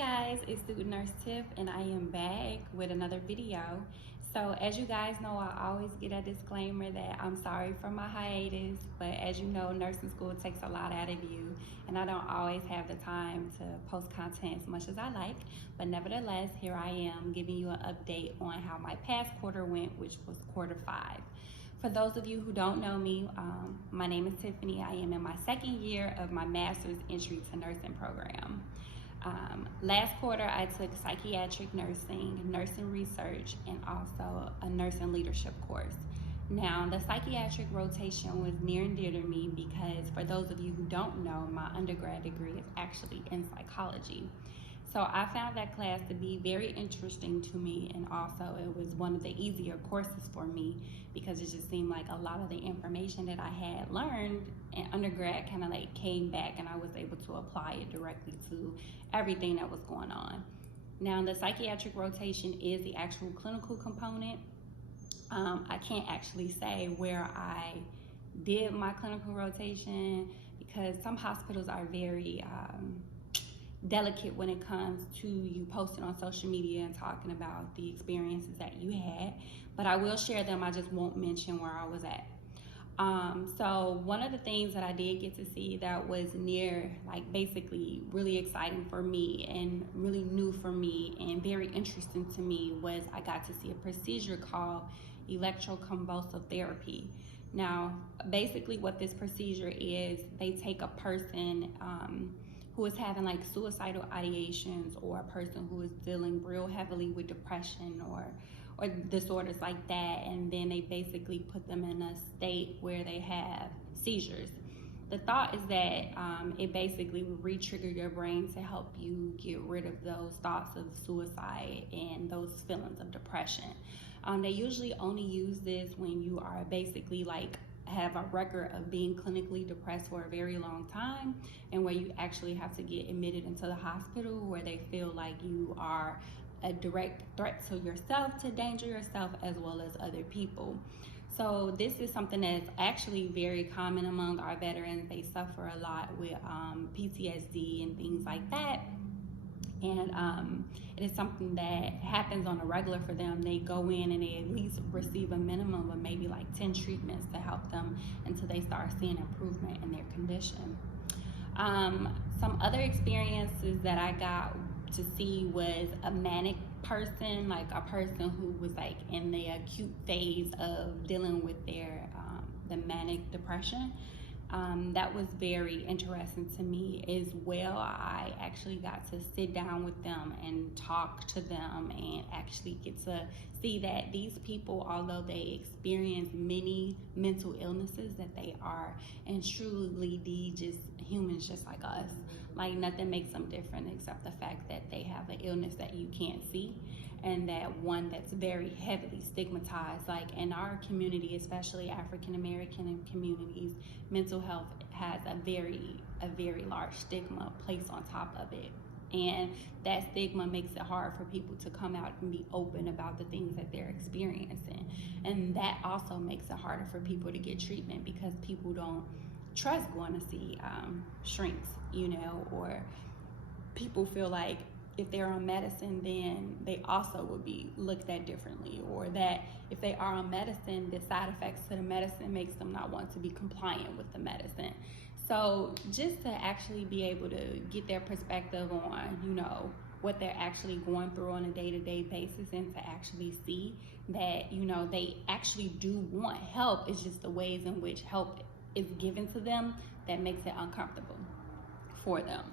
guys, it's studentnursetiff and I am back with another video. So as you guys know, I always get a disclaimer that I'm sorry for my hiatus, but as you know, nursing school takes a lot out of you and I don't always have the time to post content as much as I like, but nevertheless, here I am giving you an update on how my past quarter went, which was quarter 5. For those of you who don't know me, my name is Tiffany. I am in my second year of my master's entry to nursing program. Last quarter, I took psychiatric nursing, nursing research, and also a nursing leadership course. Now, the psychiatric rotation was near and dear to me because for those of you who don't know, my undergrad degree is actually in psychology. So I found that class to be very interesting to me, and also it was one of the easier courses for me because it just seemed like a lot of the information that I had learned in undergrad kind of like came back and I was able to apply it directly to everything that was going on. Now, the psychiatric rotation is the actual clinical component. I can't actually say where I did my clinical rotation because some hospitals are very delicate when it comes to you posting on social media and talking about the experiences that you had, but I will share them. I just won't mention where I was at. So one of the things that I did get to see that was near, like basically really exciting for me and really new for me and very interesting to me was I got to see a procedure called electroconvulsive therapy. Now, basically what this procedure is, they take a person who is having like suicidal ideations or a person who is dealing real heavily with depression or disorders like that, and then they basically put them in a state where they have seizures. The thought is that it basically will re-trigger your brain to help you get rid of those thoughts of suicide and those feelings of depression. They usually only use this when you are basically like have a record of being clinically depressed for a very long time and where you actually have to get admitted into the hospital where they feel like you are a direct threat to yourself, to danger yourself as well as other people. So this is something that's actually very common among our veterans. They suffer a lot with PTSD and things like that. And it is something that happens on a regular for them. They go in and they at least receive a minimum of maybe like 10 treatments to help them until they start seeing improvement in their condition. Some other experiences that I got to see was a manic person, like a person who was like in the acute phase of dealing with their the manic depression. That was very interesting to me as well. I actually got to sit down with them and talk to them and actually get to see that these people, although they experience many mental illnesses, that they are and truly just humans just like us. Like nothing makes them different except the fact that they have an illness that you can't see, and that one that's very heavily stigmatized. Like in our community, especially African American communities, mental health has a very large stigma placed on top of it. And that stigma makes it hard for people to come out and be open about the things that they're experiencing. And that also makes it harder for people to get treatment because people don't trust going to see shrinks, you know, or people feel like if they're on medicine, then they also would be looked at differently, or that if they are on medicine, the side effects to the medicine makes them not want to be compliant with the medicine. So just to actually be able to get their perspective on, you know, what they're actually going through on a day-to-day basis, and to actually see that, you know, they actually do want help. It's just the ways in which help is given to them that makes it uncomfortable for them.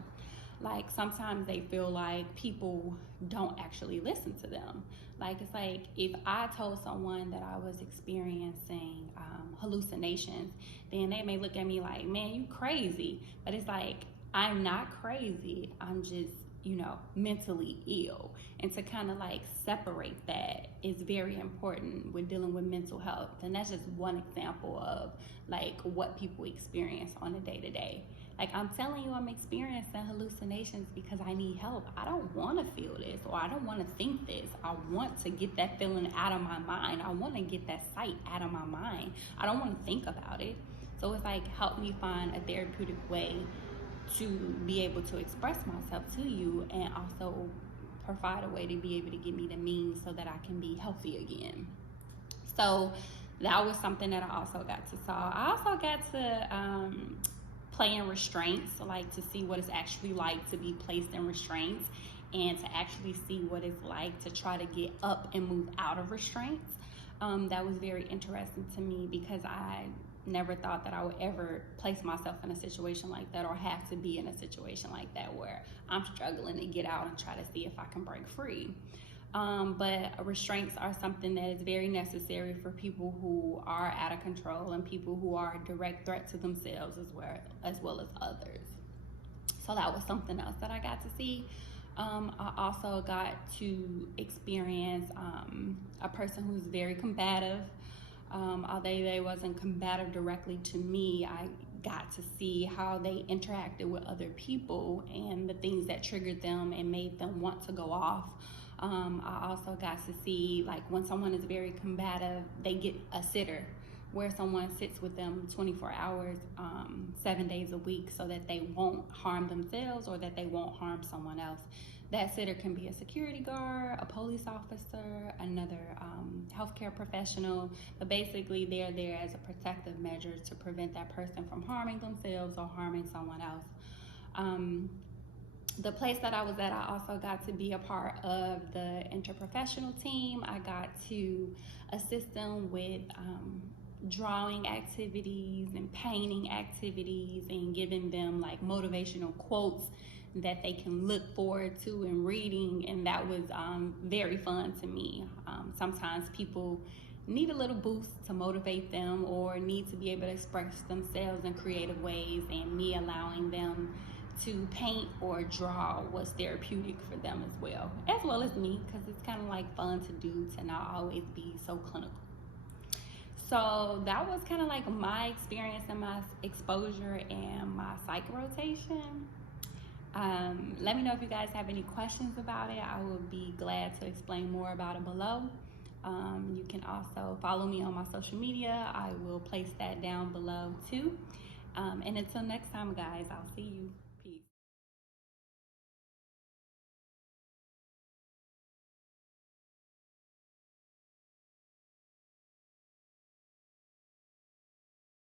Like sometimes they feel like people don't actually listen to them. Like it's like if I told someone that I was experiencing hallucinations, then they may look at me like, man, you crazy. But it's like, I'm not crazy, I'm just, you know, mentally ill. And to kind of like separate that is very important with dealing with mental health. And that's just one example of like what people experience on a day-to-day. Like I'm telling you, I'm experiencing hallucinations because I need help. I don't want to feel this, or I don't want to think this. I want to get that feeling out of my mind. I want to get that sight out of my mind. I don't want to think about it. So it's like, help me find a therapeutic way to be able to express myself to you, and also provide a way to be able to give me the means so that I can be healthy again. So that was something that I also got to solve. I also got to play in restraints, like to see what it's actually like to be placed in restraints, and to actually see what it's like to try to get up and move out of restraints. That was very interesting to me, because I never thought that I would ever place myself in a situation like that, or have to be in a situation like that where I'm struggling to get out and try to see if I can break free. But restraints are something that is very necessary for people who are out of control, and people who are a direct threat to themselves as well as others. So that was something else that I got to see. I also got to experience a person who's very combative. Although they wasn't combative directly to me, I got to see how they interacted with other people and the things that triggered them and made them want to go off. I also got to see, like, when someone is very combative, they get a sitter, where someone sits with them 24 hours, 7 days a week, so that they won't harm themselves or that they won't harm someone else. That sitter can be a security guard, a police officer, another healthcare professional, but basically they're there as a protective measure to prevent that person from harming themselves or harming someone else. The place that I was at, I also got to be a part of the interprofessional team. I got to assist them with drawing activities and painting activities, and giving them like motivational quotes that they can look forward to in reading, and that was very fun to me. Sometimes people need a little boost to motivate them, or need to be able to express themselves in creative ways, and me allowing them to paint or draw was therapeutic for them as well as me, because it's kind of like fun to do, to not always be so clinical. So that was kind of like my experience and my exposure and my psych rotation. Let me know if you guys have any questions about it. I will be glad to explain more about it below. You can also follow me on my social media. I will place that down below too. And until next time, guys, I'll see you.